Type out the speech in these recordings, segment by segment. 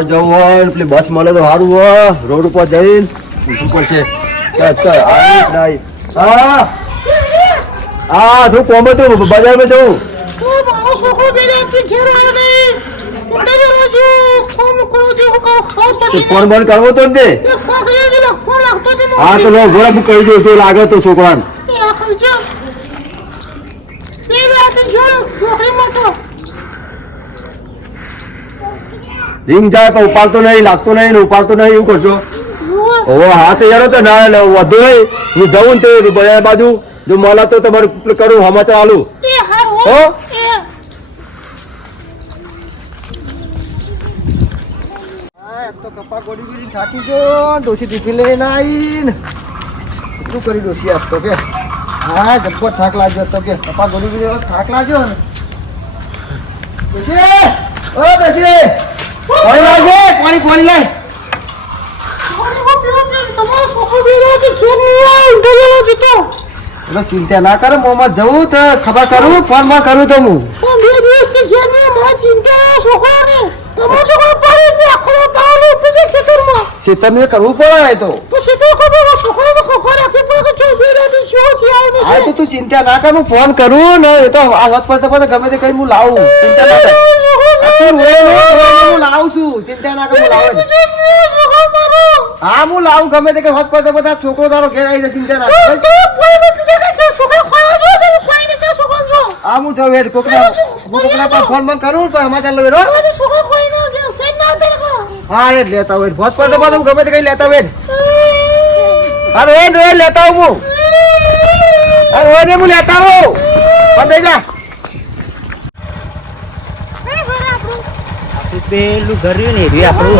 બહાર જવું હોય પેલી બસ મળે તો સારું હોય રોડ ઉપર જઈને. પૂછવું પડશે. હા. શું કોમ હતું? બજારમાં જવું તો ફોન બંધ કરવો તો હા તો લો ઘોડા બુક કરી દઉં તો લાગે તો છોકરાને. રિંગ જાય પણ ઉપાડતો નહીં લાગતો નહીં ને ઉપાડતો નહીં એવું કરશો? ઓહો હા તો યાર તો ના વધુ નહીં હું જવું ને તે બજાર બાજુ. જો મળે તો તમારે કરું સમાચાર આલું. હો? તો કપા ગોડી ગોડી થાકી જો ડોસી ટીફી લઈને આવીને. એટલું કરી ડોસી આપતો તો કે? હા જબ્બર થાક લાગ્યો તો કે. કપા ગોડી ગોડી થાક લાગ્યો ને. બેસી ઓ ડોસી પાણી લાગે? પાણી પાણી એટલે ચિંતા ના કરે મોમાં જવું તો ખબર કરું ફોનમાં કરું તો હું. શેતરનું એ કરવું પડે તો હા તો તું ચિંતા ના કર હું ફોન કરું ને એ તો આ વાત પડતા પડતા ગમે તે કઈ હું લાવું ચિંતા ના કર તું રોય રોય હું લાવું છું ચિંતા ના કર હું લાવું હા હું લાવું ગમે તે કઈ વાત પડતા છોકરો તારો ઘેર આવી જાય ચિંતા ના કર હા હું થયું કોકના હું કોકના પર ફોન બંધ કરું પણ લઉં હેડો. હા એ લેતા હોય. ભોત પડતા તો બધું ગમે તે કઈ લેતા હોય અરે એ ડોય લેતા આવું હું અરે ઓને હું લેતા આવું પતાઈ જા. પેલું ઘર રહ્યું ને એ રહ્યું આપણું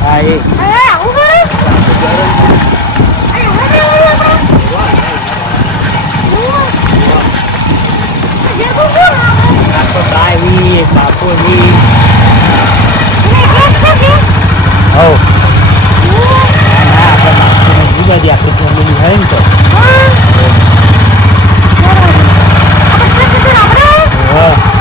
હા. એ. આખો હવ ના આપણે જુદા જ આપણી ફેમિલી હોય ને તો હા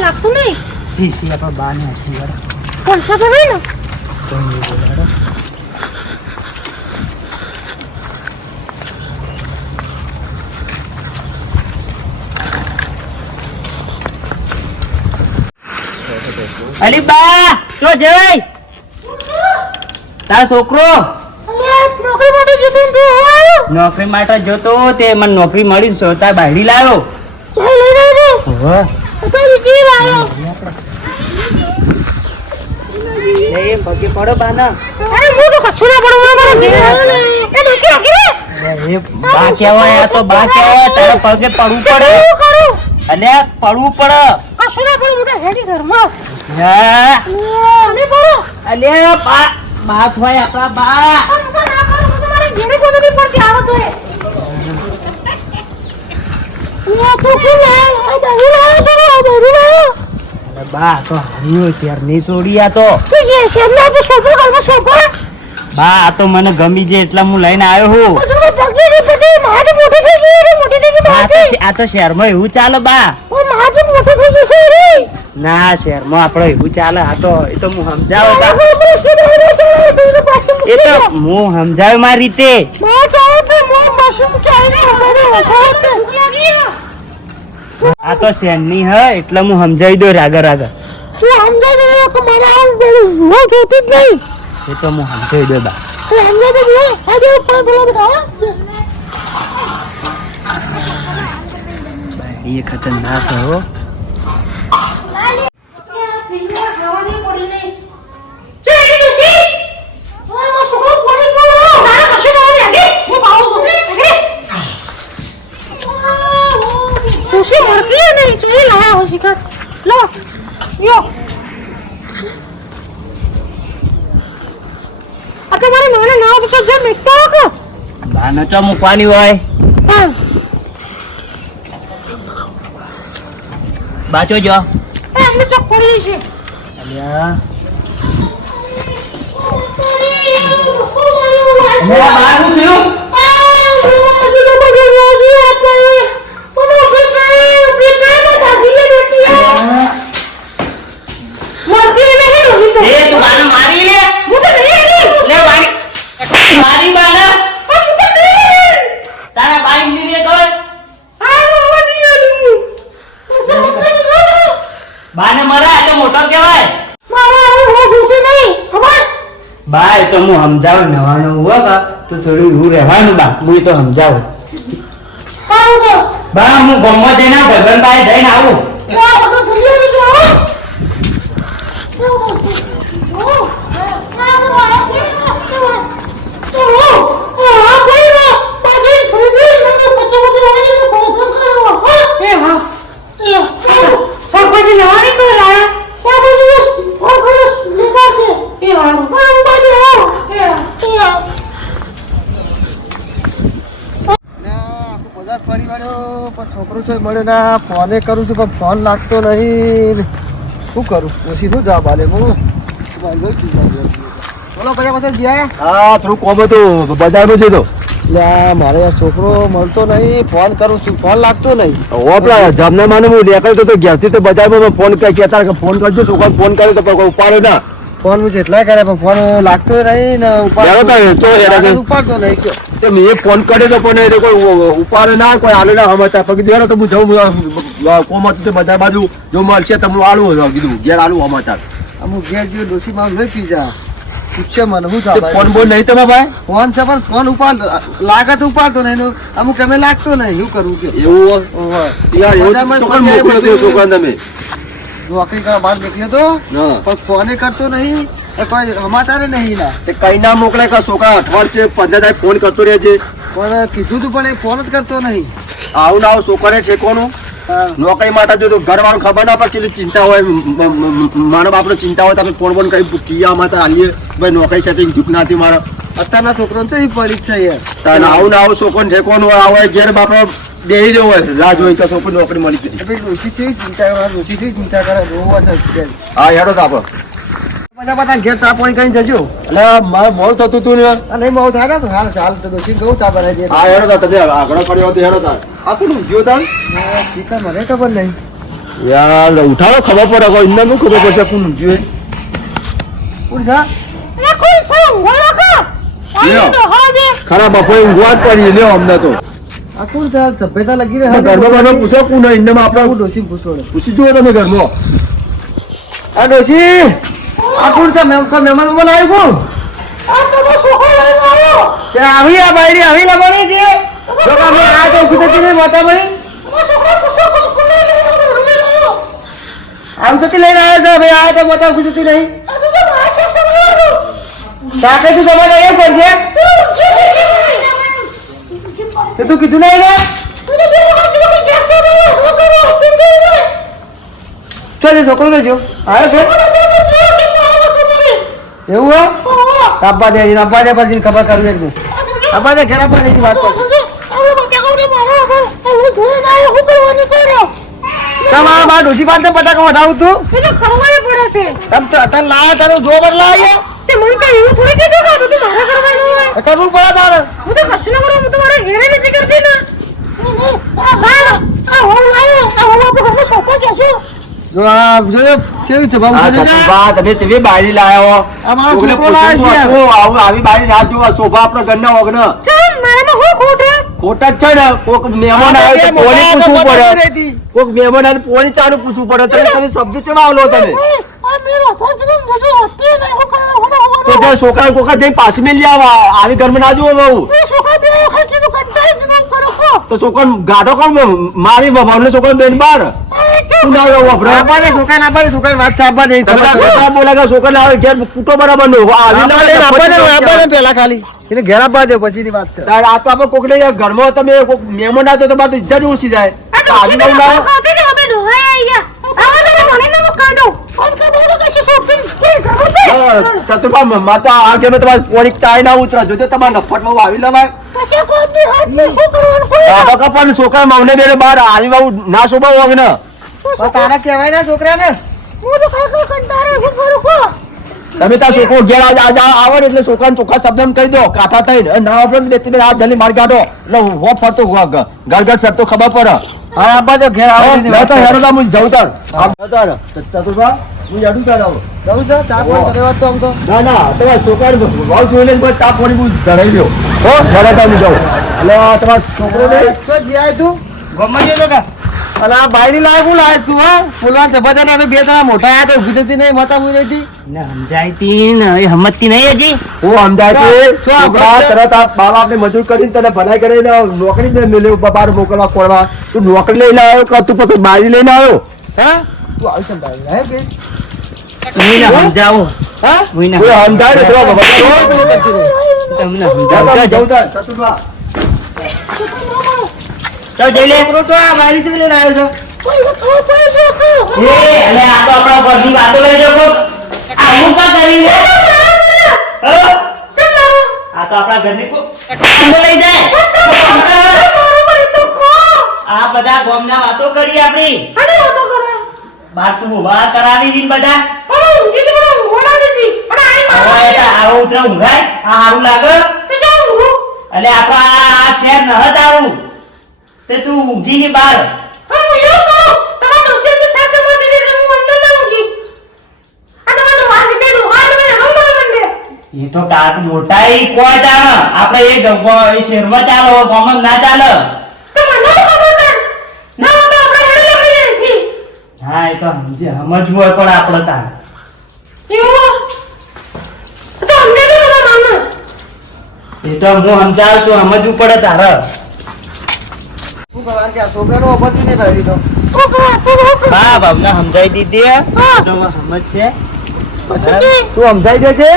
લાગતું નહીં સી સી આપણા બાને હસી વાર તો નહીં ને. કોઈ નહીં બોલાડો અલી બા જો જય તારો છોકરો? નોકરી માટે જતું તું તે મને નોકરી મળી તો તાર બાયડી લાવ્યો ભાઈ લઈને આવ્યો ઓહો અત્યારે જીવ આવ્યો એ પગે પડો બાના. અરે હું તો કશું ના પડું મારા ઘેર એ ડોસી રાખી દે બા કહેવાય આ તો બા કહેવાય તારે પગે પડવું પડે. શું કરું? અલ્યા પડવું પડે. કશું ના પડું તો હેડી ઘરમાં. હા? તમે પડો. અલ્યા બા બા હોય આપણા બા. પણ તો ના પડું તો મારા ઘેરે કોઈ નથી પડતી આવો તો તું શું લાવ આ દારૂ લાવ તો દારૂ લાવ અરે બા તો હાર્યો યાર નહીં છોડી આ તો બા આ તો મને ગમી છે એટલા હું લઈને આવ્યો હું આ તો શહેરમાં એવું ચાલે બા. ના શહેરમાં આપણે એવું ચાલે આ તો એ તો હું સમજાવું બા. એ તો હું સમજાવ મારી રીતે. આ તો શહેરની હ એટલે હું સમજાવી દઉં રાગર રાગા. શું સમજાવી દઉં કે મારા આમ બોલું હું જોતી જ નહીં. એ તો હું સમજાવી દઉં બા. તું સમજાય દે જો આ જો પણ બોલા બેટા એ ખતરનાક હો. સુશી મળતી નહીં? ચોરી લાયા હો શિખર. લો. યો. આ તમારી માને ના તો જે મિટતા હો બા નચો મૂકવાની હોય. બાચો જો. પડી છે. અલ્યા. શું થયું એ તું બાને મારી લે. લે બાની. મારી બાને. તારા બાઈ ની લે કર બાને મરા તો મોટો કહેવાય. તો હું સમજાવું નવાનું હોય કા તો થોડું એવું રહેવાનું બા. હું એ તો સમજાવ. બા હું ગમવા જઈને ભગવાન પાસે જઈને આવું. ¡No! પણ છોકરો છે મળ્યો ના ફોને કરું છું પણ ફોન લાગતો નહીં. શું કરું? પછી શું જવાબ આલે હું બોલો પછી પછી જ્યાં હા થોડું કોમ હતું બજારમાં જતો એટલે આ મારે આ છોકરો મળતો નહીં ફોન કરું છું ફોન લાગતો નહીં. ઓપરા જમના માને હું નીકળતો તો ઘેરથી તો બજારમાં ફોન કહેતા ફોન કરજો છોકરો ફોન કરે તો ઉપાડ્યો ના. ફોન હું જેટલા કર્યા પણ ફોન લાગતો નહીં ને ઉપાડતો ઉપાડતો નહીં મેં ફોન કર્યો તો પણ એને કોઈ ઉપાડે ના કોઈ આલો ના સમાચાર પછી કીધું તો હું જાઉં કોમ હતું તે બધા બાજુ જો મળશે તમને હું આલું કીધું ઘેર આલું સમાચાર અમુક ઘેર જે ડોસી માં લઈ પીજા પૂછે મને તે ફોન બોલ નહીં તમે ભાઈ? ફોન છે પણ ફોન ઉપાડ લાગે તો ઉપાડતો નહીં અમુક તમે લાગતો નહીં શું કરવું કે? એવું. યાર એવું છોકરાને તમે. નોકરી કરવા બહાર નીકળ્યો તો પણ ફોને કરતો નહીં એ કોઈ ને નહીં ના તે કઈ ના મોકલે કે છોકરા અઠવાડ છે પંદર થાય ફોન કરતો રહે છે. પણ કીધું તું પણ એ ફોન જ કરતો નહીં. આવું ના આવું છોકરાને ઠેકવાનું હા. નોકરી માટે જો તો ઘર વાળું ખબર ના પડે કેટલી ચિંતા હોય. મારા બાપને ચિંતા હોય તો આપણે ફોન ફોન કરી કિયા માં હાલીએ ભાઈ નોકરી સેટિંગ ચૂક નથી મારા. અત્યારના છોકરો છે એ પડી જ છે? યાર આવું ના આવું છોકરો ઠેકોનું આવે ઘેર બાપા બેહી રહ્યો હોય રાહ જોઈ કે છોકરી નોકરી મળી ડોસી છે ચિંતા કરે ડોસી છે ચિંતા કરે હા હેડો તો આપણો. બધા બધા ઘેર ચા પાણી કરીને જજો. એટલે મારે મોડું થતું તું ને નહીં થાય તો હાલ ચાલ તો ડોસી ગઉં ચા બનાવી દે હા હેડો તો તમે આગળ પડ્યો તો હેડો તાર. આપણું ગયો તાર? શીખર મને ખબર નહીં. યાર ઉઠાડો ખબર પડે કોઈ. ઇન્દરનું ખબર પડશે કોણ ગયો બે ખરા બપોરે ઊંઘવા જ પડી. લ્યો અમને તો. કોણ સભ્યતા લગી રહે ઘરમાં પૂછો કોણ ઇન્દરમાં હું આપણે ડોસી પૂછો પૂછી જુઓ તમે ઘરમાં. આ ડોસી આ કોણ છે? મેમ મહેમાન મહેમાન આવ્યું કોણ? આ તો છોકરો લઈને આવ્યો. તે આવી આ આવી લાવવાની છે? જો કે અમે આ તો નહીં મોટા ભાઈ. આમ તો લઈને આવ્યો છે? ભાઈ આ તો મોટા થતી નહીં. આ તો તું તમારે એ પડશે તે તું કીધું નહીં ને ચાલ છોકરો છે? એવું હો? આપવા દે આપવા દે પછી ખબર કરવી જ નહીં આપવા દે ઘેર આપવા દે વાત કર તમારા બા ડોસી પાસે પટાકા વઢાવું તું? તમ તો તને લાયા તારું જો બદલા આવ્યો કરવું પડે તારે. જો આ કેવી છે બાબુ. ચેવી લાયા છોકરો લાયો છે. પૂછવું આવું આવી બાયડી ના જોવા, શોભા આપણા ઘરના વગર. ખોટા? જ છે ને. કોક મહેમાન આવે તો તો પોણી પૂછવું પડે. કોક મહેમાન આવે પોણી ચાનું પૂછવું પડે. તમે તમે શબ્દ ચેવા આવલો તમે. તો છોકરા કોકા જઈ પાછી મેં આવા. આવી ઘરમાં ના જુઓ બહુ. તો છોકરો ગાઢો કોણ મારી વભાવને છોકરો બેન બાર. ઘેર કૂટો બરાબર નો આવી આપવા દે પછીની વાત છે. આ તો આપણે કોકને યાર ઘરમાં તમે મહેમાન આવે તો તમારે ઇજ્જત ઓછી જાય તો આવી નવું ના આવે. હા, ચતુર્ભા માતા આ ઘેર તમારે પોણી ચાય ના ઉતરા. જોજો તમારે નફટમાં આવી લવાય. બકા છોકરા માવને બેરે બાર આવી બાબુ ના શોભા વાગ ને. તારે કહેવાય ને છોકરાને. હું તો કાંઈ કાંઈ કંટાળે હું કરું કો તમે તાર છોકરો ઘેર આજ આજ આવે ને એટલે છોકરાને ચોખ્ખા શબ્દ કહી દો કાંઠા થઈને. ના વાપરો ને બે ત્રણ હાથ જલ્દી માર કાઢો એટલે હો ફરતો ગળ ગળ ફેરતો ખબર પડે. હા આબા તો ઘેર હા, આવે તો હેરો હું જાઉં તાર. આમ તાર. ચતુરભા, હું હેડું તાર આવું. જવું છે ચા પાણી કરવા તો આમ તો ના ના તમારા છોકરાને વાવ જોઈને કોઈ ચા પાણી હું ધરાઈ લ્યો. હો હેડો તાર હું એટલે આ તમારા છોકરોને તો જી તું કે. અને આ બાયરી લાયક હું તું હા. અમે બે ત્રણ મોટા આયા તો થતી નહીં માતા મુઈ રહેતી ને સમજાયતી ને એ હમતતી નહીં હજી. હું સમજાય છે. છોકરા તરત આ બાપ આપને મજૂર કરીને તને ભલાઈ કરીને નોકરી ને મેલ્યો બહાર મોકલવા કોળવા તું નોકરી લઈને આવ્યો કે તું પછી બારી લઈને આવ્યો? હા? તું આવી છે બાયરી લાયક બે હું સમજાવું. હા? હું સમજાય બાબા રહી. તમને સમજાવું. તો જઈ લે. તો આ મારી થી છે. કોઈ તો ખબર પડે એ અલે આ તો આપણા ઘરની વાતો લઈ જકો આ હું કા કરી લે આ તો આપણા ઘરની કો કાંડો લઈ જાય. બરોબર તો કો આ બધા ગોમના વાતો કરી આપણી. અરે વાતો કરે. બાર તું ઊભા કરાવી દીન બધા. પણ ઊંઘી તો મને ઊંઘવા ના પણ આઈ હવે એટલે આવો ઉતરા ઊંઘાય. આ હારું લાગે. તો જાઉં ઊંઘું. એટલે આપણા આ શહેર નહત આવું. તે તું ઊંઘી ની બહાર હા હું એવું કરું? તમારા ડોસે તો સાક્ષમાં દીધી હું અંદર ના ઊંઘી. આ તમારો વાસી બે ડોહા મને રમવા મંડે એ તો કાટ મોટા ઈ કોઈ તાણ આપણે એ એ શહેરમાં ચાલો કોમન ના ચાલે. તો મને ખબર છે ના તો આપણે હેડે લઈ નથી હા એ તો સમજે સમજવું હોય પણ આપણે તાણ એવું તો અમને તો એ તો હું સમજાવું તું સમજવું પડે તારે. શું કરવાનું ત્યાં છોકરાનો અભદ્ર નહીં બાયરી તો હા બાબને સમજાવી દીધી તો સમજ છે. તું સમજાઈ દેજે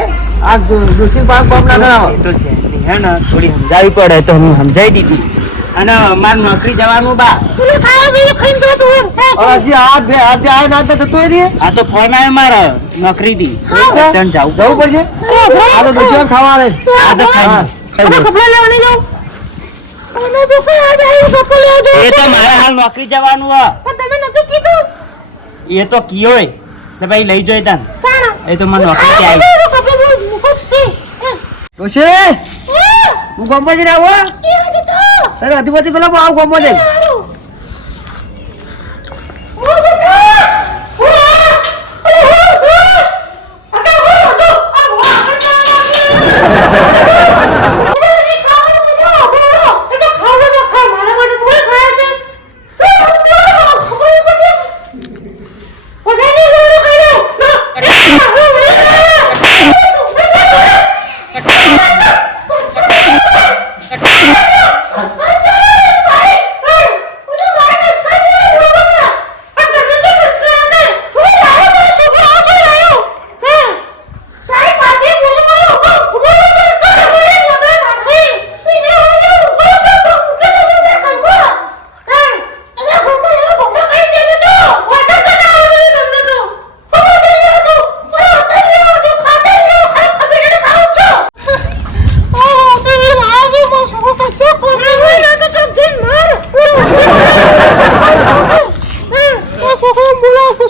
આ ડોસી પાક બાપ ના કરાવો તો શહેરની હે ને? થોડી સમજાવી પડે તો હું સમજાવી દીધી. અને મારે નોકરી જવાનું બા. તું ખાવા દે ખાઈને તો તું હજી આઠ બે આજે આ ના તો થતો રે આ તો ફોન આવ્યો મારે નોકરીથી હા. ચણ જાવું જવું પડશે? આ તો ડોસી ખાવા આવે. આ તો ખાઈ. કપડા લેવાની અને જો કોઈ આ જાય કપડા એ તો મારે હાલ નોકરી જવાનું હ પણ તમે નતું કીધું? એ તો કિયોય તો ભાઈ લઈ જોઈ તન. એ તો મને નોકરી કે આવી. ડોસી હું જઈને આવું હો. તારે અધી બધી પેલા આવું ગમવા જઈને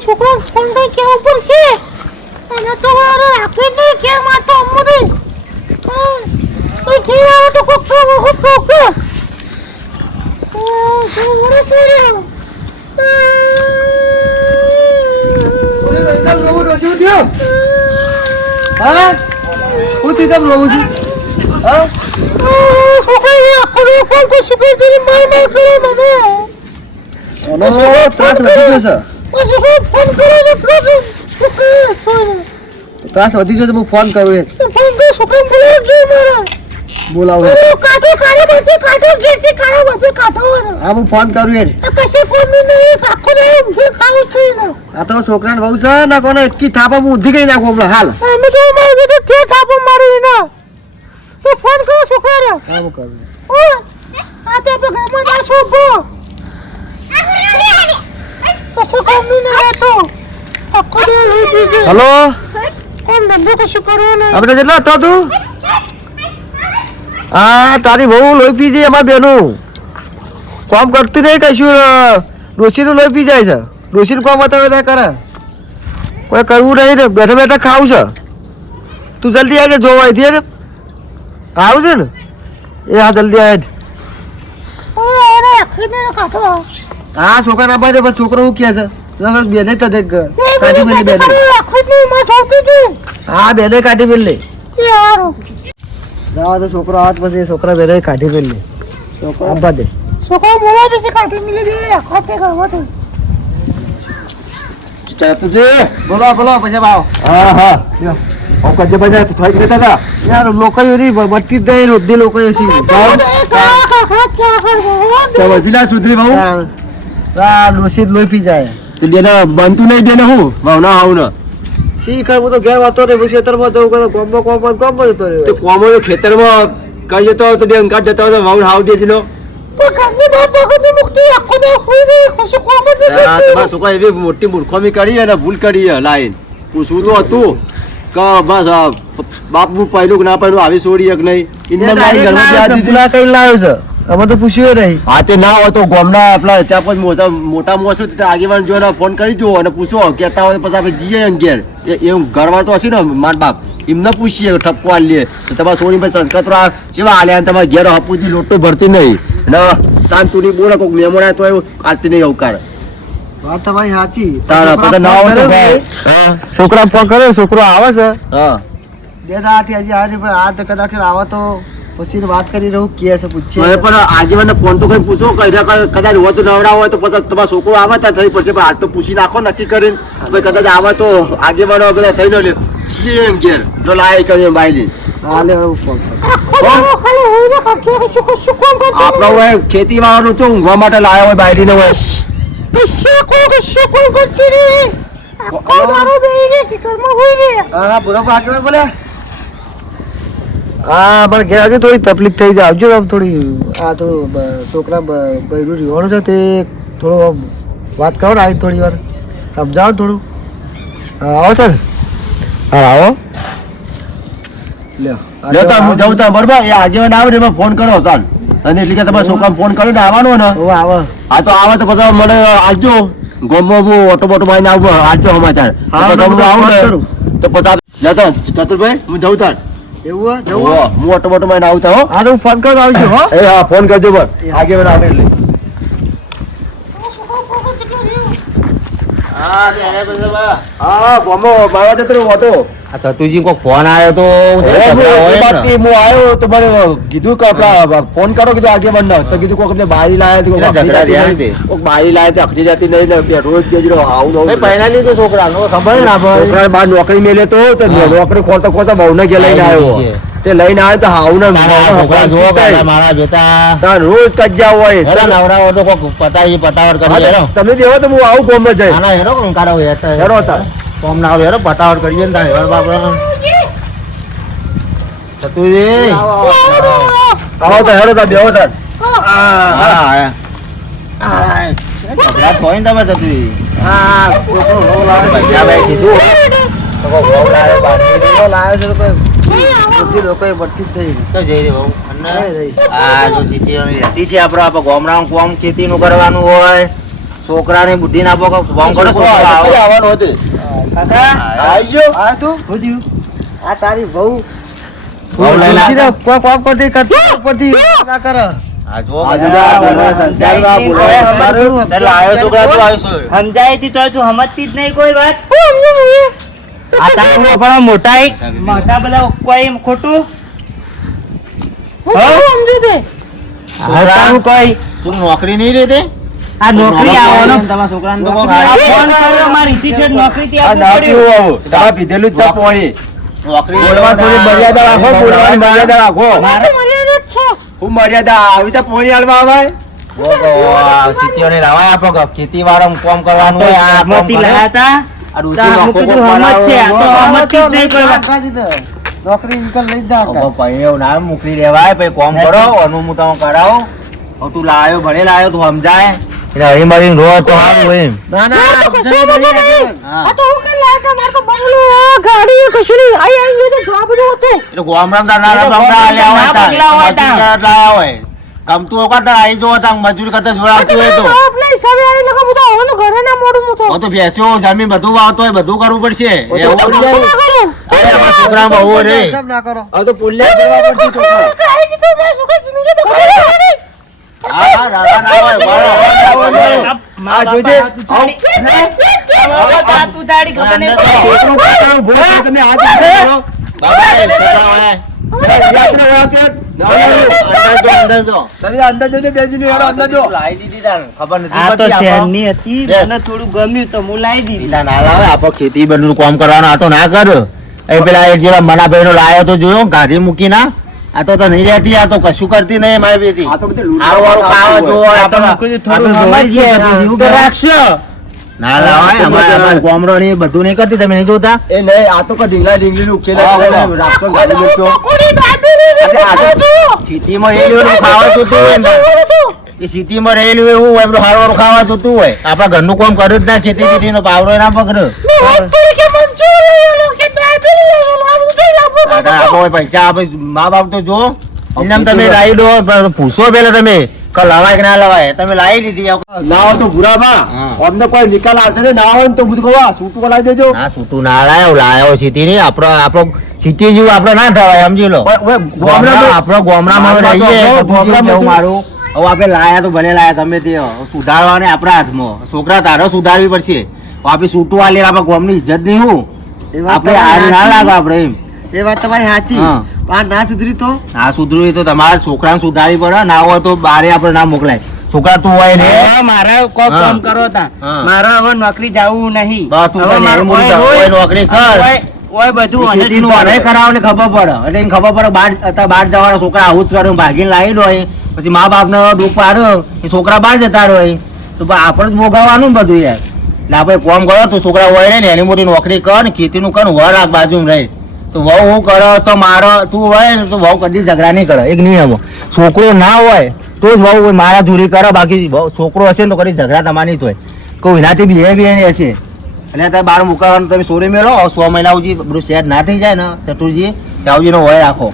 છોકરા ફોન કઈ કેવું પડશે અને તો મારે રાખવી જ નહીં કે માં તો અમુદી એ ઘી આવે તો કોક તો કોક તો કોક ઓ જો વરસ રહ્યો બોલી ભાઈ, કેમ રોવું ડોસી શું થયું હા હું થયું કેમ રોવું છું હા છોકરી આખો દિવસ ફોન પર શીખવી જઈને માર માર કરે મને એનો ત્રાસ વધી ગયો તો હું ફોન કરું એક ફોન કરે છોકરી બોલે કે મારા બોલાવું. કાટો કાઢો કાઢો કાઢો જેથી કાઢો બધે કાઢો હા હું ફોન કરું એક આ કશે કોમી નહીં આખો રે જે ખાવું છે ને આ તો છોકરાને બહુ છે ના કોને એટલી થાપા હું ઉધી ગઈ નાખું હમણાં. હાલ. અમે તો મારી બધે તે થાપો મારી ને તો ફોન કરો છોકરાને. હા હું કરું. ઓ આ તો આપણે ઘરમાં જાશો બો કશે કોમી નહીં રહેતો આખો દે હેલો? કોણ ધંધો કશું કરો ને આપણે કેટલા હતો તું? હા તારી બહુ લોહી પી જાય અમારી બેનું. કામ કરતી નહીં કશું ડોસીનું લોહી પી જાય છે. ડોસીનું કોમ બતાવે ત્યાં કરે. કોઈ કરવું નહીં ને બેઠા બેઠા ખાવું છે. તું જલ્દી આવે જોવા અહીંથી ને આવશે છે ને. એ હા જલ્દી આવે હા છોકરા ના પાસે બસ છોકરો શું કહે છે? બેને તને કાઢી મેલી બેને. હા બેને કાઢી મેલી. જવા તો છોકરો આવત પછી છોકરા બેને કાઢી મેલી છોકરો આપવા દે છોકરો બોલા પછી કાઢી મિલી દે આખો તે કરવો તો ચાતુજી બોલો બોલો પછી આવો. હા હા. હું કજે બજાર તો હતા. યાર લોકો એની બત્તી દે રોજની લોકો એસી તો વજીલા સુધરી બહુ આ લોસી લોહી પી જાય. તે બેને બનતું નહીં દેને હું? ભાવના આવું ને શી હું તો ઘેર વાતો રે પછી ખેતરમાં જવું કરે ગોમમાં ગોમમાં ગોમમાં જતો રહ્યો. તો કોમો ખેતરમાં કઈ જતો હોય તો બે અંકાત જતા હોય રે હાવ દેજી નો આ તમારા છોકરા એવી મોટી મૂર્ખોમી કરી અને ભૂલ કરી લાઈન. પૂછવું તો હતું? કે બસ બાપ બાપનું પહેલું કે ના પહેલું આવી છોડી એક નહીં. ઇન્દમ મારી ઘરમાં બી આ દીધી. પુલા કઈ લાવ્યો છે? અમે તો પૂછ્યું નહીં. હા તે ના હોય તો ગામના આપણા ચાર પાંચ મોટા મોટા મોસો તે આગેવાન જોઈને ફોન કરી જુઓ અને પૂછો કહેતા હોય પછી આપણે જઈએ ઘેર. એ એવું તો હશે ને માર બાપ. એમને પૂછીએ ઠપકો આલીએ તો તમારા સોની ભાઈ સંસ્કાર તો આ કેવા આલ્યા તમારા ઘેર હપુજી લોટો ભરતી નહીં. અને તાન તુની બોલો કોઈક મહેમાન આવે તો એવું આલતી નહીં અવકાર વાત તમારી સાચી. તારા પછી ના હોય તો છોકરા ફોન કર્યો છોકરો આવે છે. હા બે દાડાથી હજી આવે પણ આ કદાચ આવે તો પછી વાત કરી રહ્યો કે છે પૂછે. હવે પણ આગેવાનને ફોન તો કઈ પૂછો કઈ ના કઈ કદાચ હોય તો નવરા હોય તો પછી તમારો છોકરો આવે ત્યાં થઈ પડશે પણ આજ તો પૂછી નાખો નક્કી કરીને. ભાઈ કદાચ આવે તો આગેવાનો બધા થઈ ન લે એમ ઘેર જો લાય કરીએ બાયલી હાલે હવે ફોન. આપણો હોય? ખેતી વાળાનું શું ઊંઘવા માટે લાયા હોય બાયડી ને હોય હા બરોબર આગળ બોલે. હા પણ ઘેર આજે થોડી તકલીફ થઈ જાય. આવજો આમ થોડી. આ થોડું છોકરા બૈરું રીવાણું છે તે થોડો વાત કરો ને આવી થોડી વાર. સમજાવો થોડું. હા આવો સર. હા આવો. લ્યો તાર હું જાઉં તાર બરોબર. એ આગેવાન આવે ને ફોન કરો તાન અને એટલે કે તમારા છોકરાને ફોન કરો ને આવવાનો ને. આવો. હા તો આવે તો પછી મને આવજો ગમો હું ઓટો બોટો મારીને આવું આવજો સમાચાર. તો પછી. તો ચતુરભાઈ હું જાઉં તાર. એવું હે? જવું હું? ઓટો બોટો માં આવતા હો. હા તો હું ફોન કરું આવજો હો. એ હા ફોન કરજો પણ મને આવે એટલે હા ગોમો મારવા જતો ઓટો થતુજી કો ફોન આવ્યો તો હું એ બાદથી હું આવ્યો તો મને કીધું કે ફોન કરો કીધું આગેવાન ના તો કીધું કોક બારી લાયા. કોક બારી લાયા હતી, અખરી જાતી નહીં રોજ બે જ રહ્યો, આવું ને આવું. પહેલા લીધું છોકરાનો ખબર ના બહાર નોકરી મેલે તો તો નોકરી ખોલતા ખોલતા બહુને ઘેર લઈને આવ્યો. છે. તે લઈને આવે તો હાવ ને કાકા મારા બેટા તાર રોજ કજ્જા હોય. હેલો નવરા હોય તો કોક પટાવી પટાવટ કરી હેરો. તમે બેહો તો હું આવું ગોમમાં જાય આના હેરો કંકારો હેરો તાર. કોમ ના આવે હેરો પટાવટ કરીએ ને તાર હેરો બાપરા થતુજી આવો તો હેરો તાર બેહો તાર. હા હા કપડા થોઈ ને તમે હા છોકરો રોગ લાવે. ભાઈ કીધું તો. કોક ભાવ લાવે બાકી લાવે છે તો કોઈ બધી લોકોએ તો જઈ. આ જો સિટીઓની રહેતી છે આપણે આપણે કોમ ખેતીનું કરવાનું હોય છોકરાની બુદ્ધિ ના કરો. આવવાનું હતું કાકા આવજો. તું? આ તારી બહુ બહુ લઈને કોમ કરતી કરતી ઉપરથી ના કરે. સમજાય તી તું સમજતી જ નહીં કોઈ વાત. આ તારું પણ મોટા મોટા બધા કોઈ ખોટું? આ તારું કોઈ. તું નોકરી નહીં રહેતે આ નોકરી આવવાનો. તમારા છોકરાને તો કોક આ આવે. ફોન કર્યો. મારી સીધે નોકરી થી આ આપવું ના પડ્યું. પીવું આવું. તારા પીધેલું જ છે પોણી. નોકરી બોલવા થોડી મર્યાદા રાખો બોલવાની મર્યાદા રાખો. મર્યાદા હું મર્યાદા આવી તો પોણી હાલવા આવે? સિટીઓને લાવાય આપો ખેતી વાળો કોમ કરવાનું હોય આ કોમ મોતી લાયા તા નોકરી નીકળ લઈ જ ભાઈ એવું ના મોકલી દેવાય ભાઈ કોમ કરો અનું હું તમે કરાવો. હવે તું લાયો ભલે લાયો તું સમજાય. એટલે હળી મળીને રો તો સારું એમ. ના તો તો મારે તો બંગલો, ગાડી, કશું નહીં. આઈ આઈ ગયું તો. એટલે ગોમરામ બંગલા આલ્યા હોય લાયા હોય. ગમતું હોય કાં આવી જવો તાં મજૂર કરતા જોડાતું હોય તો આપણે હિસાબે આવીને લોકો હું હોવાનું ઘરે ના મોડું મૂકો હું તો બેસ્યો જમીન બધું વાવતો હોય બધું કરવું પડશે એવું છોકરા બહુ રે હિસાબ ના કરો હવે તો પુલ્યા કરવા પડશે છોકરા. તમે આ ખેતી બધું કામ કરવાનું. આ તો ના કર. એ પેલા જેવા મનાભાઈ નો લાયો તો જોયો ગાડી મૂકી ના આ તો તો નહીં રહેતી આ તો કશું કરતી નહીં મારી બેટી. રાખશો ના લાવાય અમારે અમારે ગામડો બધું નહીં કરતી તમે નહીં જોતા? એ નહીં આ તો કોઈ ઢીંગલા ઢીંગલી નું ઉકેલ. રાખશો ગાડી. સિટીમાં રહેલું ખાવા જોતું હોય એ સિટીમાં રહેલું એવું હોય એમનું હારું હારું ખાવા જોતું હોય. આપણા ઘરનું કામ કર્યું જ ના ખેતી ખેતી નો પાવડો ના પકડ્યો. કે કે પૈસા આપે મા બાપ તો જો. એમ તમે રાઈડો પૂછો પેલા તમે. કે લવાય કે ના લવાય? તમે લાવી દીધી ના હોય તો ભૂરા અમને કોઈ નિકાલ આવશે ને ના હોય તો બધું કહો સૂટું લાવી દેજો. ના છૂટું ના લાયો. લાયો સિટી ની આપણો આપણો સિટી જેવું આપણો ના થવાય સમજી લો. આપણો ગામડામાં રહીએ. મારું? હવે આપણે લાયા તો ભલે લાયા ગમે તે. સુધારવા ને આપણા હાથમાં. છોકરા તારો સુધારવી પડશે. આપણે સૂટું આ આલી આપણે ગોમની ઇજ્જત નહીં હું. આપણે આ ના લાગો લાગે આપણે એમ. એ વાત તમારી સાચી. હા. ના સુધરી તો? આ સુધર્યું તો તમારે છોકરાને સુધારી પડે ના હોય તો બારે આપણે ના મોકલાય. છોકરા તું હોય ને મારા મારે કામ કરો તા. મારા હવે નોકરી જવું નહીં. નોકરી કર. ઓય- બધું અને અરે કરાવો ને ખબર પડે. એટલે એને ખબર પડે બાર અત્યારે બહાર જવાના છોકરા આવું જ કરે ભાગીને લાવી દો પછી મા બાપને દુઃખ પાડો એ છોકરા બહાર જતા રહે તો આપણે જ ભોગવવાનું બધું યાર. એટલે આપણે કોમ કરો તો છોકરા હોય ને એની મોટી નોકરી કર ને ખેતીનું કર ને વર આગ બાજુ રહે. તો વહુ હું કરો તો મારો તું હોય ને તો વહુ કદી ઝઘડા નહીં કરે એક નિયમ છોકરો ના હોય તો જ વહુ હોય મારા જોરી કરો બાકી છોકરો હશે ને તો કદી ઝઘડા તમારી નહીં થાય. કોઈ એનાથી બિહેવ બી હશે. અને તમે બાર મોકલવાનું તમે સોરી મેળો સો મહિના સુધી બધું સેટ ના થઈ જાય ને ચતુરજી સુધીનો હોય રાખો.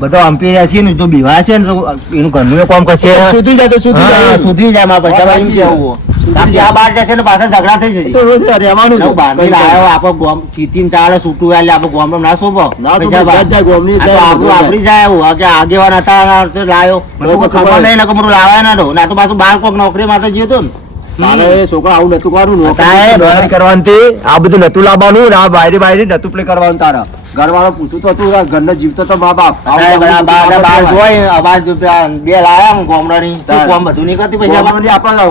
બધો હંપી રહેશે ને જો બીવા છે ને તો એનું ઘરનું કામ કરશે. સુધરી જાય તો સુધરી જાય. સુધરી જાય મારા પૈસા એમ કેવું આ બહાર જશે ને પાછા ઝઘડા થઈ જશે. તો રોજ રહેવાનું ગોમ સિટીમાં ચાલે છૂટું ના ના જાય, તો જાય, આપણું જાય. એવું. કે આગેવાન હતા તો ખબર ખબર નહીં ને લાવ્યા ના ના તો પાછું બાર કોક નોકરી માટે ગયો તો ને. છોકરા આવું નતું કરવાનું. તે આ બધું નતું લાવવાનું ને આ બાયરી બાયરી નતું પ્લે કરવાનું તારા. ઘરવાળો પૂછું તો હતું ઘરનો જીવતો તો મા બાપ જોઈ અવાજ રૂપિયા બે લાયા હું ગોમડાની તું. કોમ બધું નહીં કરતી પૈસા આપણે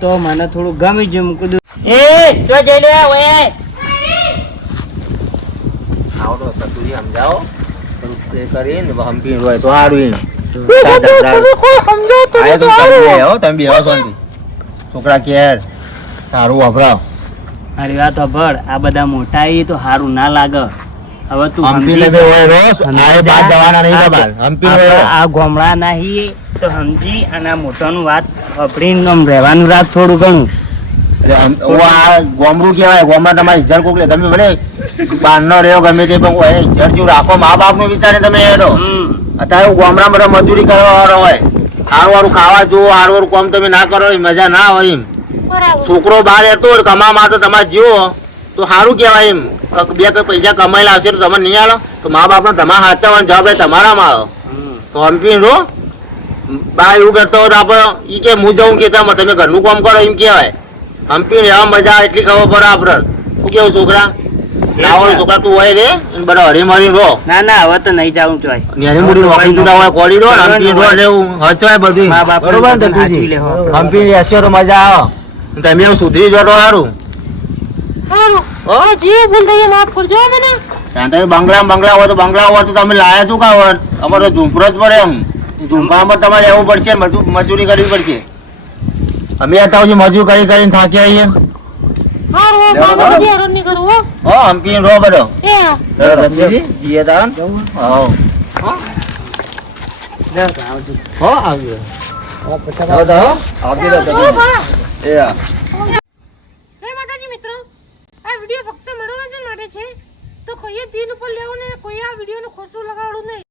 તો મને થોડું ગમી જ મૂકી દઉં. એ જો જઈ લે ઓય આવડો ચતુરી સમજાવો કરીને હંપી હોય તો સારું એમ. એ શબ્દો તમે કોઈ સમજાવો તો આ તો તો તમે સારું. હો, તમે બેહો શાંતિ. છોકરા કે સારું વપરાવ મારી વાત સાંભળ આ બધા મોટા ઈ તો સારું ના લાગે. હવે તું. આ એ ગોમડા નહીં તો સમજી અને મોટાનું વાત સાંભળીને આમ રહેવાનું રાત થોડું ઘણું. ગોમડું કહેવાય ગોમડા તમારી ઇજ્જત કોક લે. તમે ભલે બહારનો રહ્યો ગમે તે પણ ઇજ્જત જો રાખો મા બાપનું વિચારે તમે એનો. અત્યારે ગોમડા બધા મજૂરી કરવા વાળો હોય. સારું વાળું ખાવા જુઓ સારું વાળું કામ તમે ના કરો એ મજા ના હોય એમ. છોકરો બહાર રહેતો હોય કમા માટે તમારે જીવો. તો સારું કહેવાય એમ. બે કઈ પૈસા કમાઈ લાવશે તો તમે નહીં આલો. તો મા બાપને તમારે સાચવવાની જવાબદારી તમારામાં આવે. તો અમપી રો બા એવું કરતો હોય તો આપણે એ કે હું જઉં કે તમે તમે ઘરનું કામ કરો એમ કહેવાય. હંપી રહેવા મજા એટલી ખબર પડે આપણે. શું કેવું છોકરા? ના છોકરા તું હોય રે. બધા હળી મળી રહો. ના ના હવે તો નહીં જાઉં ચોય મુડી તું હોય રો હચવાય બધું. બરોબર ને રહેશો તો મજા આવે. તમે એવું સુધરી જો તો સારું સારું હવે જે ભૂલ થઈ માફ કરજો હો મને. ત્યાં તમે બંગલા બંગલા હોય તો બંગલા હોય તો તમે લાયા શું કા હોય? અમારે તો ઝૂંપડો જ પડે એમ. ઝૂંપામાં તમારે રહેવું પડશે મજૂરી કરવી પડશે. અમે અત્યાર સુધી મજૂર કરી કરીને થાકી આવીએ હા. હો હો હંપી રો બધો. એ હા. હો. હો. આવ્યો હો. માતાજી મિત્રો, આ વીડિયો ફક્ત મનોરંજન માટે છે. તો કોઈએ દિલ ઉપર લેવું ને કોઈએ આ વિડીયોને ખોટું લગાડવું નહીં.